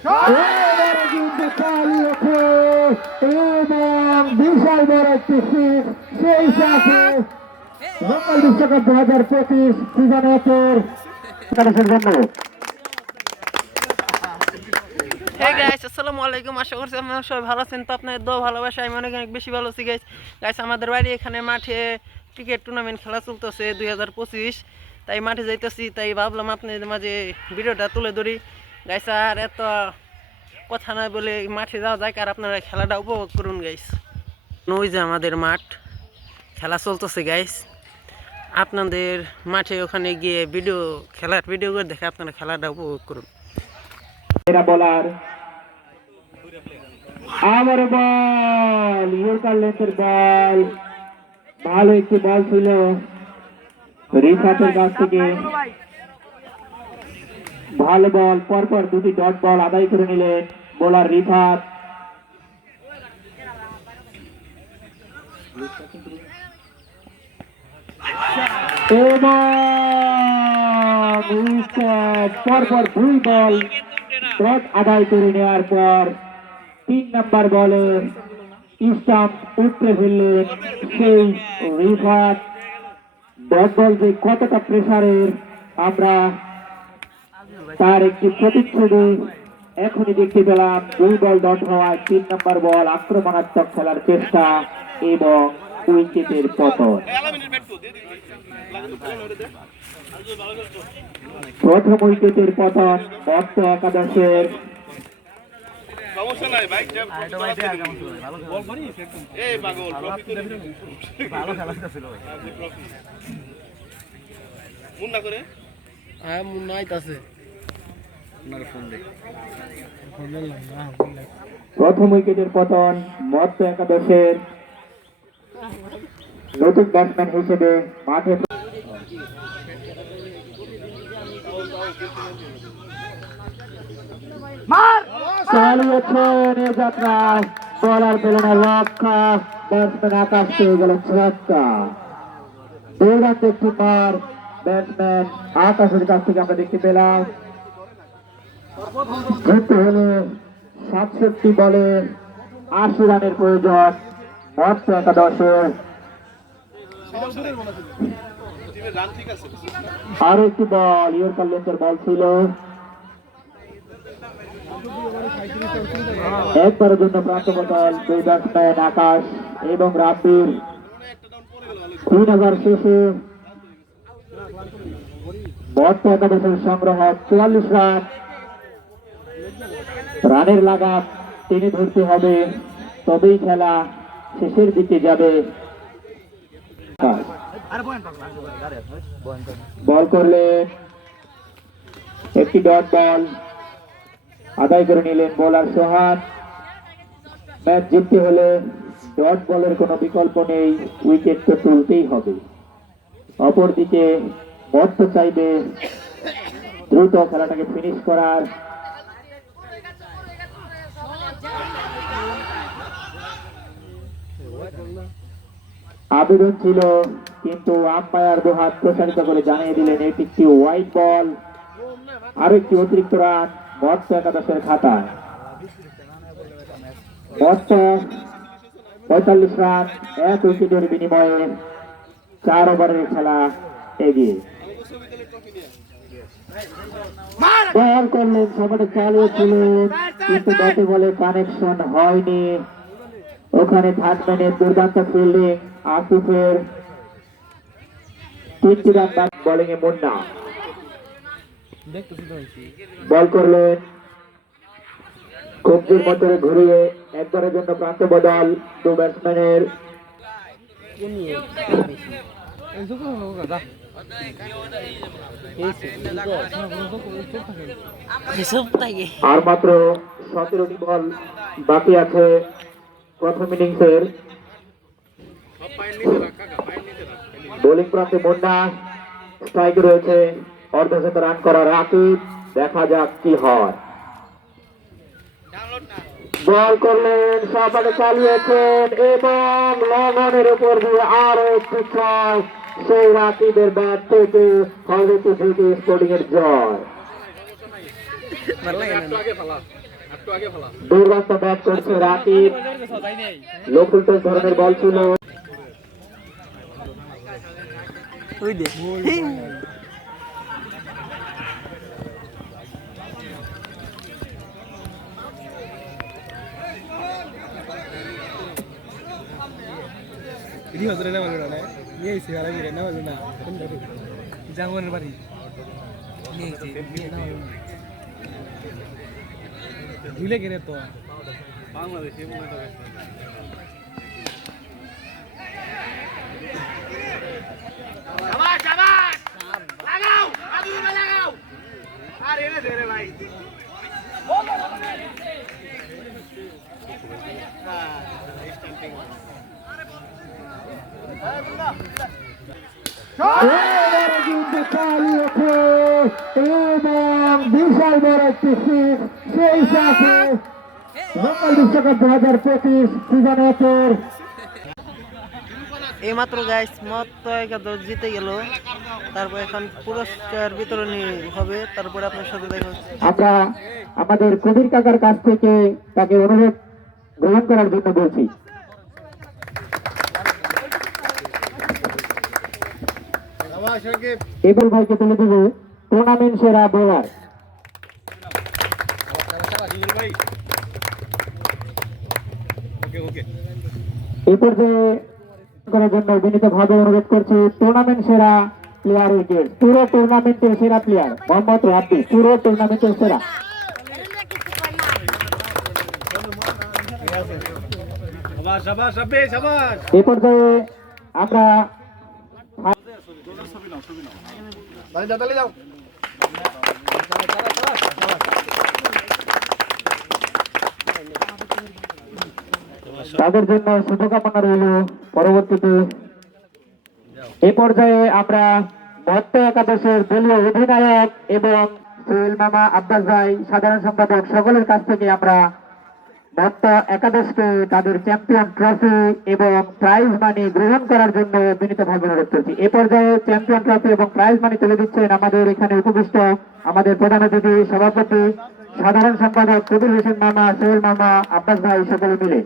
এবং বিশাল বড় একটি সেই সাথে বিশ্বকাপ দু হাজার পঁচিশ সিজন একের জন্য আসসালামু আলাইকুম। আশা করছি সবাই ভালো আছেন। অনেক অনেক বেশি ভালো আমাদের বাড়ি এখানে মাঠে ক্রিকেট টুর্নামেন্ট খেলা চলতেছে দুই হাজার পঁচিশ। তাই মাঠে যাইতেছি, তাই ভাবলাম আপনাদের মাঝে ভিডিওটা তুলে ধরি। গাইস আর এত কথা নয় বলে মাঠে যাওয়া যায় আর আপনারা খেলাটা উপভোগ করুন গাইস ওই যে আমাদের মাঠ, খেলা চলতেছে গাইস আপনাদের মাঠে ওখানে গিয়ে ভিডিও খেলার ভিডিও করে দেখে আপনারা খেলাটা উপভোগ করুন। বলার বল ভালো একটি বল ছিল। রিফাতের কাছ থেকে। ভালো বল, পরপর দুটি ডট বল আদায় করে নিলেন বোলার রিফাত। পরপর দুই বল ডট আদায় করে নেওয়ার পর তিন নাম্বার বলে স্টাম্প উপড়ে ফেললেন সেই রিফাত। ডট বল যে কতটা প্রেসারের আমরা তার একটি প্রতিচ্ছবি। এখনই দেখতে পেলাম দুই বল ডট হওয়ায় তিন নম্বর বল আক্রমণাত্মক খেলার চেষ্টা এবং উইকেটের পতন। প্রথম উইকেটের পতন মত্ত একাদশের। মুন্না করে হ্যাঁ মুন্নাইত আছে প্রথম উইকেটের পতন মত্ত একাদশের নতুন ব্যাটসম্যান হিসেবে মাঠে চালিয়েছেন এ যাত্রায় বলার পেল না ব্যাটসম্যান আকাশ পেয়ে গেল ছক্কা। দুর্দান্ত একটি মার। ব্যাটসম্যান আকাশের কাছ থেকে আমরা দেখতে পেলাম। জিততে হলে সাতষট্টি বলে আশি রানের প্রয়োজন মত্ত একাদশের আরও একটি বল ইয়র্কার লেন্থের বল ছিল। একবারের জন্য প্রান্ত বদল দুই ব্যাটসম্যান আকাশ এবং রাব্বির। তিন হাজার শেষে মত্ত একাদশের সংগ্রহ চুয়াল্লিশ রান। রানের লাগাম টেনে ধরতে হবে তবেই খেলা শেষের দিকে যাবে। বল করলে একটি ডট বল। আদায় করে নিলেন বোলার সোহান। ম্যাচ জিততে হলে ডট বলের কোনো বিকল্প নেই উইকেট তো তুলতেই হবে। অপরদিকে মধ্য চাইবে দ্রুত খেলাটাকে ফিনিশ করার আবেদন ছিল, কিন্তু আম্পায়ার দুহাত প্রসারিত করে জানিয়ে দিলেন, এটি একটি হোয়াইট বল আরও একটি অতিরিক্ত রান, মৎস্য একাদশের খাতায়। মৎস্য, পঁয়তাল্লিশ রান, এক উইকেটের বিনিময়ে চার ওভারের খেলা এগিয়ে। বল করলেন সবাই চালিয়েছিলেন কিন্তু ব্যাটে বলে কানেকশন হয়নি। ওখানে থার্ডম্যানের দুর্দান্ত ফিল্ডিং আসিফের তিনটি রান বাদ বোলিং এ মুন্না। বল করলেন কবজির মধ্যে ঘুরিয়ে একবারের জন্য প্রান্ত বদল দু ব্যাটসম্যানের আর মাত্র সতেরোটি বল বাকি আছে প্রথম ইনিংসের বোলিং প্রান্তে মুন্না, স্ট্রাইক রয়েছে অর্ধশত রান করা রাকিব দেখা যাক কি হয়। বল করলেন সাপাটে চালিয়েছেন এবং লগনের উপর দিয়ে আরও একটি ছয়। সেই রাকিবের ব্যাট থেকে হলদিতে থেকে স্পোর্টিং এর জয়। দুর্দান্ত ব্যাট করছে রাকিব। লোকুল ধরনের বল ছিল। ওই দে। ইডি হজরে না মানে না নিয়ে এসে আর আমি না মানে না কোন ধরে জাঙ্গনের বাড়ি। নিয়ে এসে নিয়ে না ভুলে গেলে তো। বাংলাদেশে মনে হয় এবারে কিন্তু বিশাল বড় সেই সাথে দু হাজার পঁচিশ এইমাত্র গাইস মত জিতে গেল। তারপর এখন পুরস্কার বিতরণী হবে, তারপরে আপনার সাথে দেখা হচ্ছে। আমরা আমাদের কবির কাকার কাছ থেকে তাকে অনুরোধ গ্রহণ করার জন্য বলছি। ভাইকে তুলে টুর্নামেন্ট সেরা বোলার এই পর্যায়ে করার জন্য বিনীত ভাবে অনুরোধ করছি টুর্নামেন্ট সেরা প্লেয়ার উইকেট পুরো টুর্নামেন্টের সেরা প্লেয়ার মোহাম্মদ রাব্বি পুরো টুর্নামেন্টের সেরা। পর্যায়ে আমরা তাদের জন্য শুভকামনা রইল। পরবর্তীতে এই পর্যায়ে আমরা মত্ত একাদশের দলীয় অধিনায়ক এবং মামা আব্বাস ভাই, সাধারণ সম্পাদক সকলের কাছ থেকে আমরা মত্ত একাদশকে তাদের চ্যাম্পিয়ন ট্রফি এবং প্রাইজ মানি গ্রহণ করার জন্য বিনীতভাবে অনুরোধ করছি। এ পর্যায়ে চ্যাম্পিয়ন ট্রফি এবং প্রাইজ মানি তুলে দিচ্ছেন আমাদের এখানে উপবিষ্ট আমাদের প্রধান অতিথি, সভাপতি, সাধারণ সম্পাদক কবির হোসেন মামা, সোহেল মামা, আব্বাস ভাই, সকলে মিলে।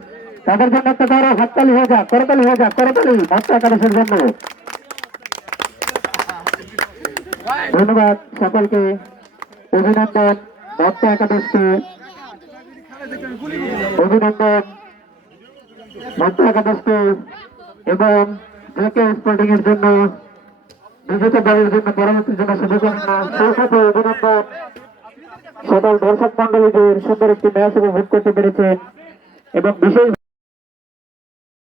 তাদের জন্য একটা ধরো হাততালি হয়ে যাক, করতালি হয়ে যাক, করতালি মত্ত একাদশের জন্য। ধন্যবাদ সকলকে, অভিনন্দন মত্ত একাদশকে। অভিনন্দন মধ্য একাদশকে। এবং জেকে স্পোর্টিং এর জন্য বিজেতা দলের জন্য পরবর্তীর জন্য শুভকামনা সেই সাথে অভিনন্দন। সকল দর্শক মন্ডলীদের সুন্দর একটি ম্যাচ উপভোগ করতে পেরেছেন। এবং বিশেষ